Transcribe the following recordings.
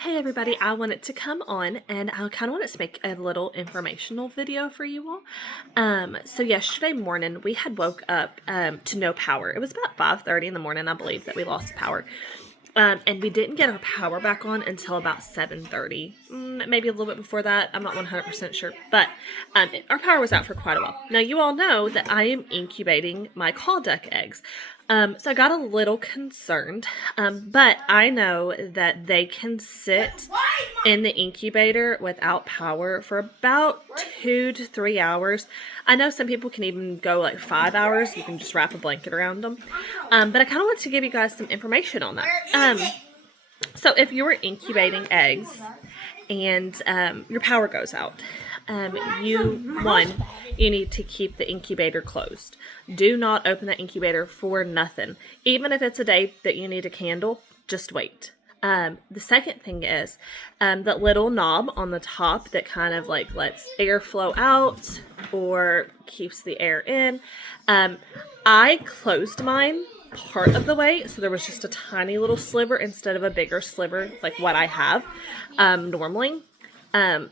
Hey everybody, I wanted to come on and I kind of wanted to make a little informational video for you all. So yesterday morning we had woke up to no power. It was about 5:30 in the morning, I believe, that we lost power. And we didn't get our power back on until about 7:30, maybe a little bit before that. I'm not 100% sure, but our power was out for quite a while. Now, you all know that I am incubating my call duck eggs. So I got a little concerned, but I know that they can sit in the incubator without power for about 2 to 3 hours. I know some people can even go like 5 hours. You can just wrap a blanket around them. But I kind of want to give you guys some information on that. So if you were incubating eggs and your power goes out, you need to keep the incubator closed. Do not open the incubator for nothing. Even if it's a day that you need a candle, just wait. The second thing is that little knob on the top that kind of like lets air flow out or keeps the air in. I closed mine part of the way, so there was just a tiny little sliver instead of a bigger sliver like what I have normally.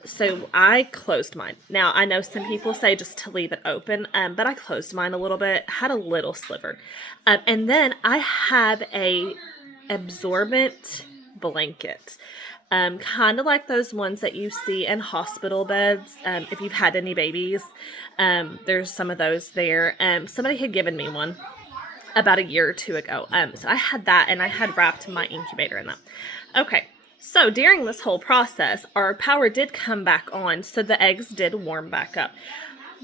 So I closed mine. Now, I know some people say just to leave it open, but I closed mine a little bit, had a little sliver. And then I have a absorbent blanket. Kind of like those ones that you see in hospital beds. If you've had any babies, there's some of those there. Somebody had given me one about a year or two ago. So I had that and I had wrapped my incubator in that. Okay. So during this whole process, our power did come back on, so the eggs did warm back up.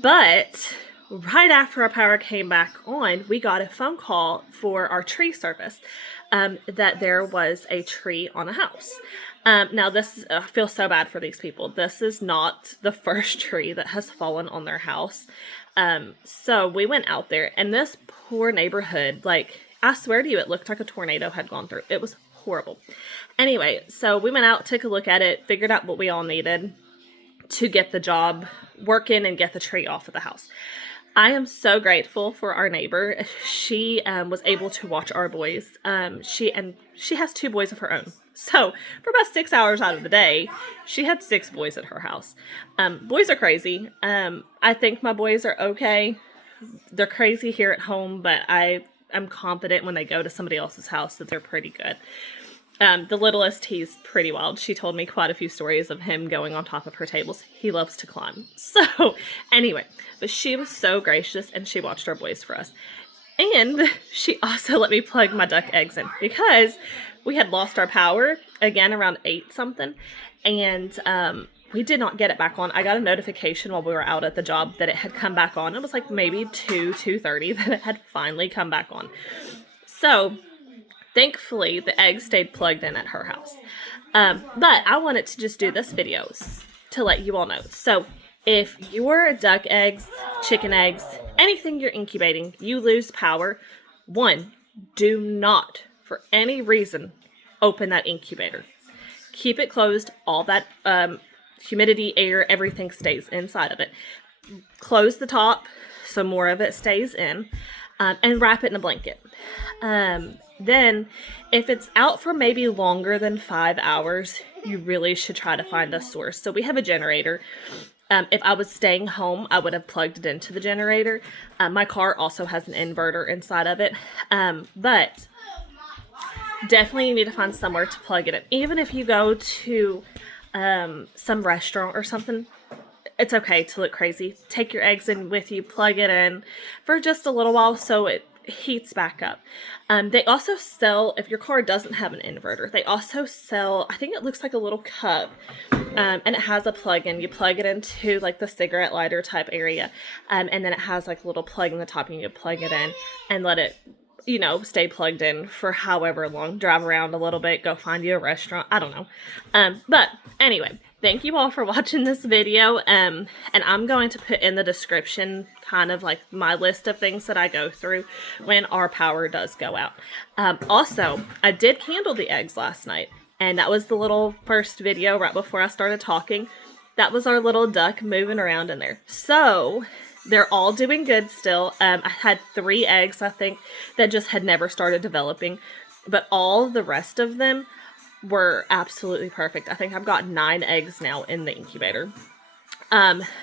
But right after our power came back on, we got a phone call for our tree service that there was a tree on a house. Now, I feel so bad for these people. This is not the first tree that has fallen on their house. So we went out there, and this poor neighborhood, like, I swear to you, it looked like a tornado had gone through. It was horrible. Anyway, so we went out, took a look at it, figured out what we all needed to get the job working and get the tree off of the house. I am so grateful for our neighbor. She was able to watch our boys. She has 2 boys of her own. So for about 6 hours out of the day, she had 6 boys at her house. Boys are crazy. I think my boys are okay. They're crazy here at home, but I'm confident when they go to somebody else's house that they're pretty good. The littlest, he's pretty wild. She told me quite a few stories of him going on top of her tables. He loves to climb. So anyway, but she was so gracious and she watched our boys for us. And she also let me plug my duck eggs in because we had lost our power again around 8 something. And we did not get it back on. I got a notification while we were out at the job that it had come back on. It was like maybe 2:30 that it had finally come back on. So thankfully, the eggs stayed plugged in at her house. But I wanted to just do this video to let you all know. So if your duck eggs, chicken eggs, anything you're incubating, you lose power, 1, do not, for any reason, open that incubator. Keep it closed. All that humidity, air, everything stays inside of it. Close the top so more of it stays in, and wrap it in a blanket. Then, if it's out for maybe longer than 5 hours, you really should try to find a source. So we have a generator. If I was staying home, I would have plugged it into the generator. My car also has an inverter inside of it. But definitely you need to find somewhere to plug it in. Even if you go to some restaurant or something, it's okay to look crazy. Take your eggs in with you, plug it in for just a little while so it heats back up. They also sell, if your car doesn't have an inverter, they also sell, I think it looks like a little cup, and it has a plug-in. You plug it into like the cigarette lighter type area, and then it has like a little plug in the top, and you plug it in and let it, stay plugged in for however long. Drive around a little bit, go find you a restaurant. I don't know. But anyway, thank you all for watching this video. And I'm going to put in the description kind of like my list of things that I go through when our power does go out. Also, I did candle the eggs last night. And that was the little first video right before I started talking. That was our little duck moving around in there. So they're all doing good still. I had 3 eggs, I think, that just had never started developing. But all the rest of them were absolutely perfect. I think I've got 9 eggs now in the incubator.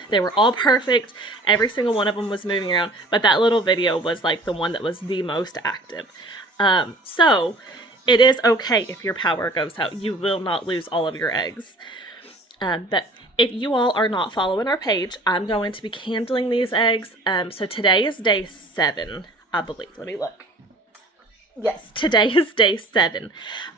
They were all perfect. Every single one of them was moving around, but that little video was like the one that was the most active. So it is okay if your power goes out. You will not lose all of your eggs. But if you all are not following our page, I'm going to be candling these eggs. So today is day 7, I believe. Let me look. Yes, today is day 7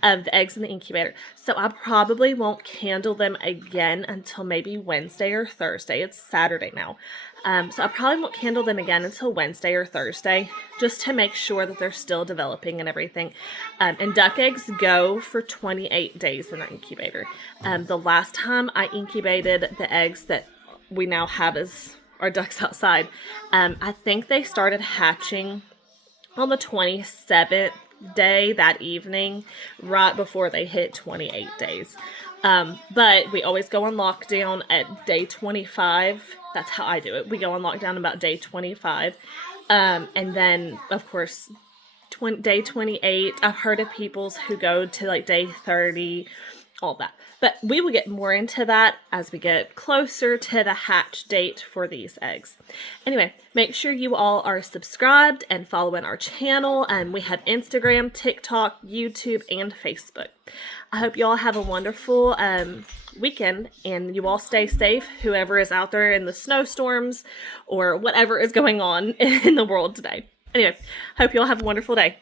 of the eggs in the incubator. So I probably won't candle them again until maybe Wednesday or Thursday. It's Saturday now. So I probably won't candle them again until Wednesday or Thursday, just to make sure that they're still developing and everything. And duck eggs go for 28 days in our incubator. The last time I incubated the eggs that we now have as our ducks outside, I think they started hatching on the 27th day that evening, right before they hit 28 days. But we always go on lockdown at day 25. That's how I do it. We go on lockdown about day 25. And then, of course, day 28. I've heard of people's who go to like day 30, all that. But we will get more into that as we get closer to the hatch date for these eggs. Anyway, make sure you all are subscribed and following our channel. We have Instagram, TikTok, YouTube, and Facebook. I hope you all have a wonderful weekend, and you all stay safe, whoever is out there in the snowstorms or whatever is going on in the world today. Anyway, hope you all have a wonderful day.